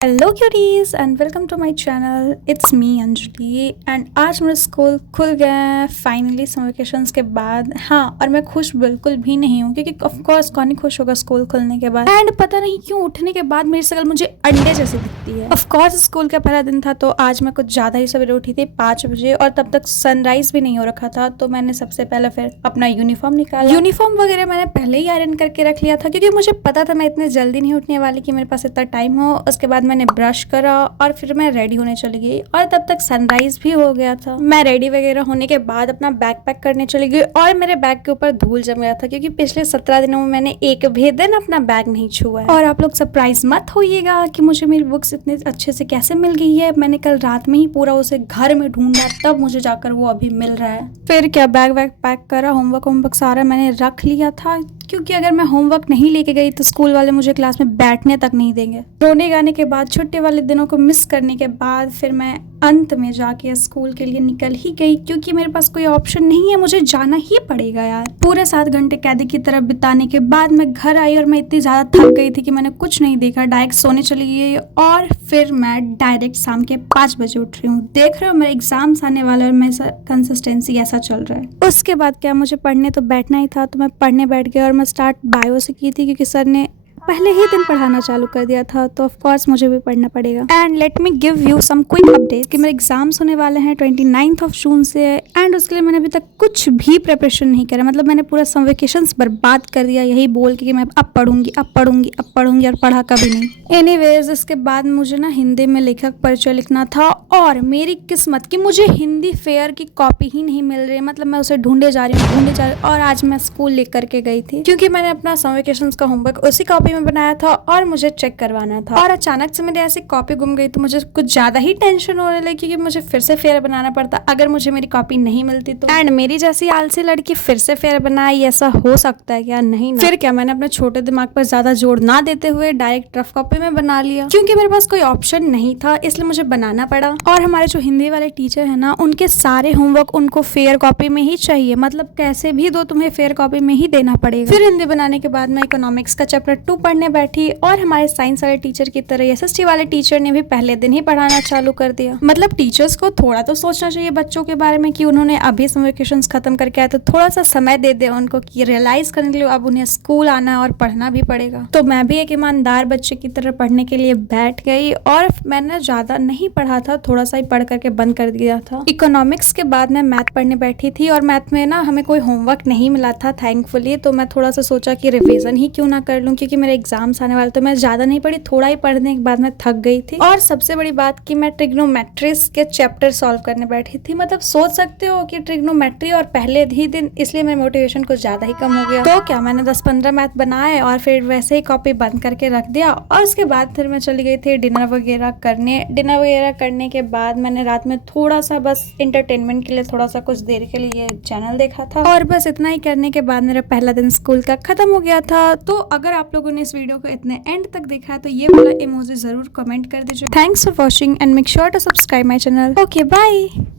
Hello cuties and welcome to my channel. It's me Anjali and आज मेरे school खुल गए हैं फाइनली समर वेकेशंस के बाद। हाँ, और मैं खुश बिल्कुल भी नहीं हूँ क्योंकि ऑफ कोर्स कौन ही खुश होगा स्कूल खुलने के बाद। एंड पता नहीं क्यों उठने के बाद मेरी शक्ल मुझे अंडे जैसी दिखती है। ऑफ कोर्स स्कूल का पहला दिन था तो आज मैं कुछ ज़्यादा ही सवेरे उठी थी 5 बजे और तब तक सनराइज भी नहीं हो रखा था। तो मैंने सबसे पहले फिर अपना यूनिफॉर्म निकाला। यूनिफॉर्म वगैरह मैंने पहले ही आयरन करके रख लिया था क्योंकि मुझे पता था मैं इतने जल्दी नहीं उठने वाली कि मेरे पास इतना टाइम हो। उसके बाद मैंने ब्रश करा और फिर मैं रेडी होने चली गई और तब तक सनराइज भी हो गया था। मैं रेडी वगैरह होने के बाद अपना बैग पैक करने चली गई और मेरे बैग के ऊपर धूल जम गया था क्योंकि पिछले 17 दिनों में मैंने एक भी दिन अपना बैग नहीं छुआ है। और आप लोग सरप्राइज मत होइएगा कि मुझे मेरी बुक्स इतने अच्छे से कैसे मिल गई है। मैंने कल रात में ही पूरा उसे घर में ढूंढा तब मुझे जाकर वो अभी मिल रहा है। फिर क्या बैग वैग पैक करा, होमवर्क सारा मैंने रख लिया था क्योंकि अगर मैं होमवर्क नहीं लेके गई तो स्कूल वाले मुझे क्लास में बैठने तक नहीं देंगे। रोने गाने के बाद, छुट्टी वाले दिनों को मिस करने के बाद फिर मैं अंत में जाके स्कूल के लिए निकल ही गई क्योंकि मेरे पास कोई ऑप्शन नहीं है, मुझे जाना ही पड़ेगा यार। पूरे 7 घंटे कैदी की तरफ बिताने के बाद मैं घर आई और मैं इतनी ज्यादा थक गई थी कि मैंने कुछ नहीं देखा, डायरेक्ट सोने चली गई और फिर मैं डायरेक्ट शाम के 5 बजे उठ रही हूँ। देख रहे हो मेरे एग्जाम्स आने वाला और मेरा कंसिस्टेंसी ऐसा चल रहा है। उसके बाद क्या, मुझे पढ़ने तो बैठना ही था तो मैं पढ़ने बैठ गई और मैं स्टार्ट बायो से की थी क्योंकि सर ने पहले ही दिन पढ़ाना चालू कर दिया था तो ऑफ कोर्स मुझे भी पढ़ना पड़ेगा। And let me give you some quick update कि मेरे एग्जाम्स होने वाले हैं 29 जून से एंड उसके लिए मैंने अभी तक कुछ भी प्रिपरेशन नहीं करा। मतलब मैंने पूरा समर वेकेशंस बर्बाद कर दिया यही बोल के कि मैं अब पढ़ूंगी और पढ़ा कभी नहीं। एनीवेज, इसके बाद मुझे ना हिंदी में लेखक परिचय लिखना था और मेरी किस्मत कि मुझे हिंदी फेयर की कॉपी ही नहीं मिल रही। मतलब मैं उसे ढूंढे जा रही हूँ और आज मैं स्कूल लेकर के गई थी क्योंकि मैंने अपना समर वेकेशंस का होमवर्क उसी कॉपी में बनाया था और मुझे चेक करवाना था। और अचानक से मेरी ऐसी कॉपी गुम गई तो मुझे कुछ ज्यादा ही टेंशन होने लगी क्योंकि मुझे फिर से फेयर बनाना पड़ता अगर मुझे मेरी कॉपी नहीं मिलती तो। एंड मेरी जैसी आलसी लड़की फिर से फेयर बनाई, ऐसा हो सकता है क्या? नहीं ना। फिर क्या, मैंने अपने छोटे दिमाग पर ज्यादा जोर ना देते हुए डायरेक्ट रफ कॉपी में बना लिया क्योंकि मेरे पास कोई ऑप्शन नहीं था, इसलिए मुझे बनाना पड़ा। और हमारे जो हिंदी वाले टीचर है ना, उनके सारे होमवर्क उनको फेयर कॉपी में ही चाहिए। मतलब कैसे भी दो, तुम्हें फेयर कॉपी में ही देना पड़ेगा। फिर हिंदी बनाने के बाद मैं इकोनॉमिक्स का चैप्टर 2 पढ़ने बैठी और हमारे साइंस वाले टीचर की तरह एसएसटी वाले टीचर ने भी पहले दिन ही पढ़ाना चालू कर दिया। मतलब टीचर्स को थोड़ा तो सोचना चाहिए बच्चों के बारे में कि उन्होंने अभी समर वेकेशंस खत्म करके आए तो थोड़ा सा समय दे दे उनको कि रियलाइज करने के लिए अब उन्हें स्कूल आना और पढ़ना भी पड़ेगा। तो मैं भी एक ईमानदार बच्चे की तरह पढ़ने के लिए बैठ गई और मैंने ज्यादा नहीं पढ़ा था, थोड़ा सा ही पढ़ करके बंद कर दिया था। इकोनॉमिक्स के बाद मैं मैथ पढ़ने बैठी थी और मैथ में ना हमें कोई होमवर्क नहीं मिला था थैंकफुली, तो मैं थोड़ा सा सोचा कि रिविजन ही क्यों ना कर लूं क्योंकि मेरे एग्जाम्स आने वाले। तो मैं ज्यादा नहीं पढ़ी, थोड़ा ही पढ़ने के बाद मैं थक गई थी। और सबसे बड़ी बात कि मैं ट्रिग्नोमेट्रिक्स के चैप्टर सॉल्व करने बैठी थी। मतलब सोच सकते हो कि ट्रिग्नोमेट्री और पहले ही दिन, इसलिए मेरी मोटिवेशन कुछ ज्यादा ही कम हो गया। तो क्या, मैंने 10-15 मैथ बनाए और फिर वैसे ही कॉपी बंद करके रख दिया और उसके बाद फिर मैं चली गई थी डिनर वगैरह करने। डिनर वगैरह करने के बाद मैंने रात में थोड़ा सा बस इंटरटेनमेंट के लिए थोड़ा सा कुछ देर के लिए चैनल देखा था और बस इतना ही करने के बाद मेरा पहला दिन स्कूल का खत्म हो गया था। तो अगर आप लोगों ने इस वीडियो को इतने एंड तक देखा है तो ये वाला इमोजी जरूर कमेंट कर दीजिए। Thanks for watching and make sure to subscribe my channel. Okay, bye.